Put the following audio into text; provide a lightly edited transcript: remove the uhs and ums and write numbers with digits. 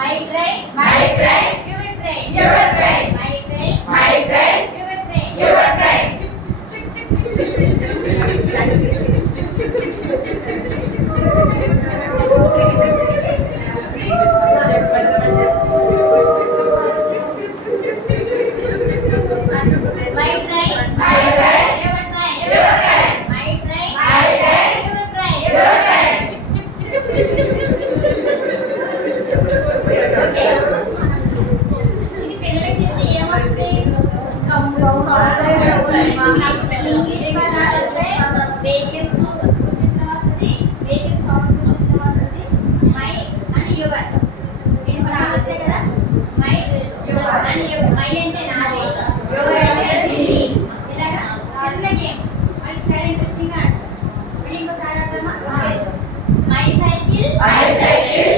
My train, your train, my train, your train. My train, your train, my train, your train. ఇది పిల్లలకి చెప్తే ఏమొస్తుంది? ఇంగ్లీష్ పదాలు వస్తే వెహికల్స్ గుర్తించడం వస్తుంది, వెహికల్స్ సౌండ్ గుర్తించడం వస్తుంది. మై అండ్ యువర్ రెండు పదాలు వస్తాయి కదా. My and your. మై అంటే నాది, యువర్ అంటే నీది. ఇలాగా చిన్న గేమ్, అది చాలా ఇంట్రెస్టింగ్ గా ఆడతాం. మళ్ళీ ఇంకోసారి ఆడదామా? My cycle, your cycle,